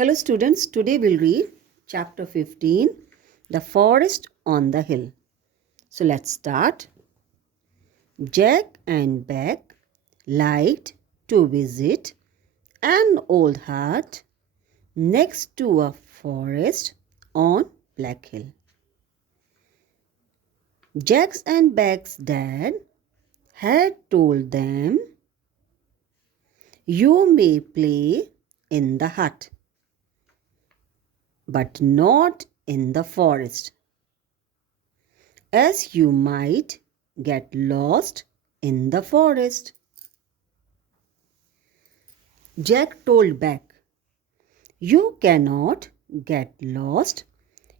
Hello students, today we'll read chapter 15, The Forest on the Hill. So let's start. Jack and Beck liked to visit an old hut next to a forest on Black Hill. Jack's and Beck's dad had told them, "You may play in the hut, but not in the forest, as you might get lost in the forest." Jack told Beck, "You cannot get lost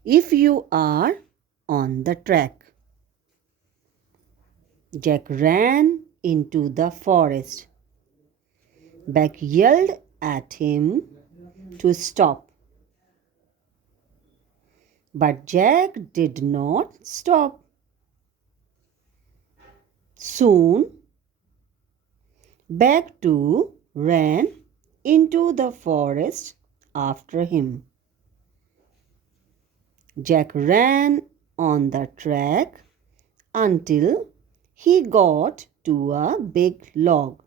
if you are on the track." Jack ran into the forest. Beck yelled at him to stop, but Jack did not stop. Soon, Beck too ran into the forest after him. Jack ran on the track until he got to a big log.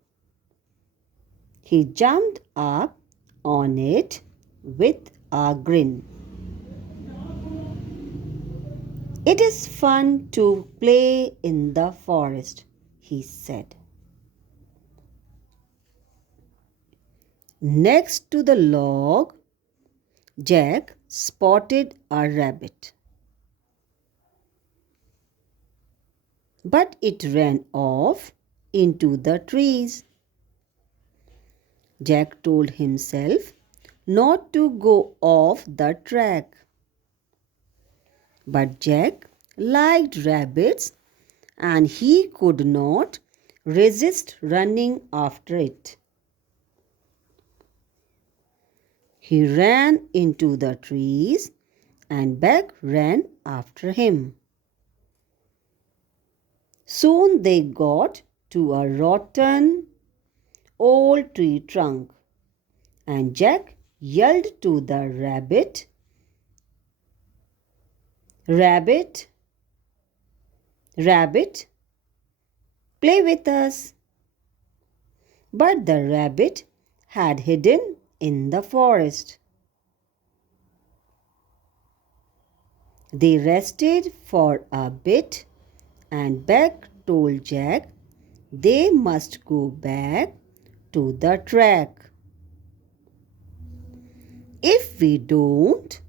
He jumped up on it with a grin. "It is fun to play in the forest," he said. Next to the log, Jack spotted a rabbit, but it ran off into the trees. Jack told himself not to go off the track. But Jack liked rabbits and he could not resist running after it. He ran into the trees and Beck ran after him. Soon they got to a rotten old tree trunk, and Jack yelled to the rabbit, "Rabbit, rabbit, play with us." But the rabbit had hidden in the forest. They rested for a bit, and Beck told Jack they must go back to the track. "If we don't,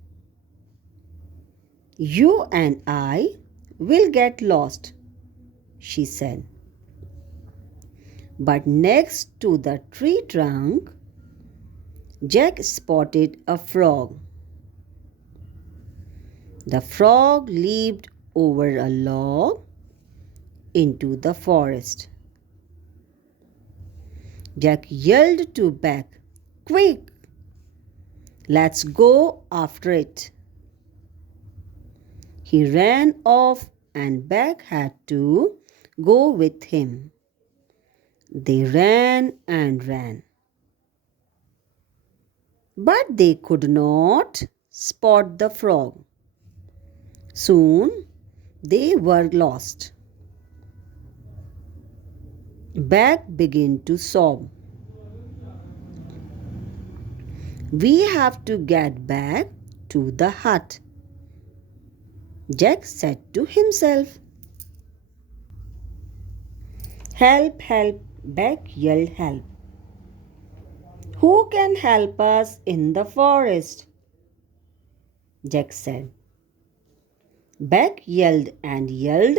you and I will get lost," she said. But next to the tree trunk, Jack spotted a frog. The frog leaped over a log into the forest. Jack yelled to Beck, "Quick, let's go after it." He ran off and Beck had to go with him. They ran and ran, but they could not spot the frog. Soon they were lost. Beck began to sob. "We have to get back to the hut," Jack said to himself. "Help, help," Beck yelled, "help. Who can help us in the forest?" Jack said. Beck yelled and yelled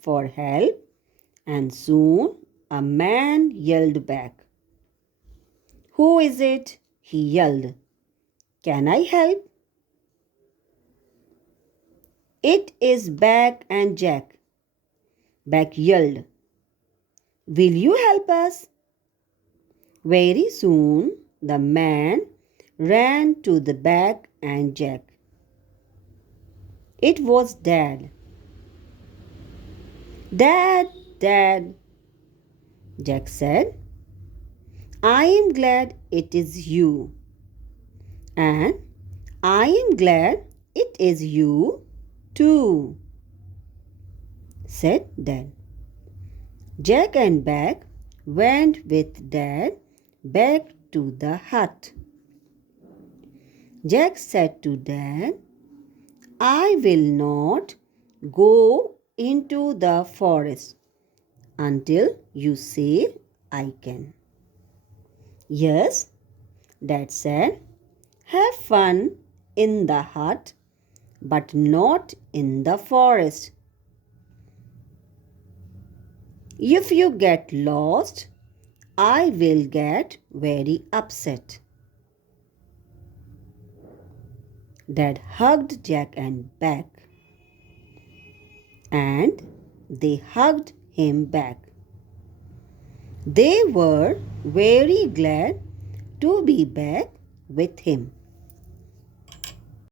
for help, and soon a man yelled back. "Who is it?" he yelled. "Can I help?" "It is Beck and Jack," Beck yelled. "Will you help us?" Very soon the man ran to the Beck and Jack. It was Dad. "Dad, Dad," Jack said, "I am glad it is you. And I am glad it is you too, said Dad. Jack and Beck went with Dad back to the hut. Jack said to Dad, I will not go into the forest until you say I can. Yes, Dad said, have fun in the hut, but not in the forest. If you get lost, I will get very upset. Dad hugged Jack and Beck, and they hugged him back. They were very glad to be back with him.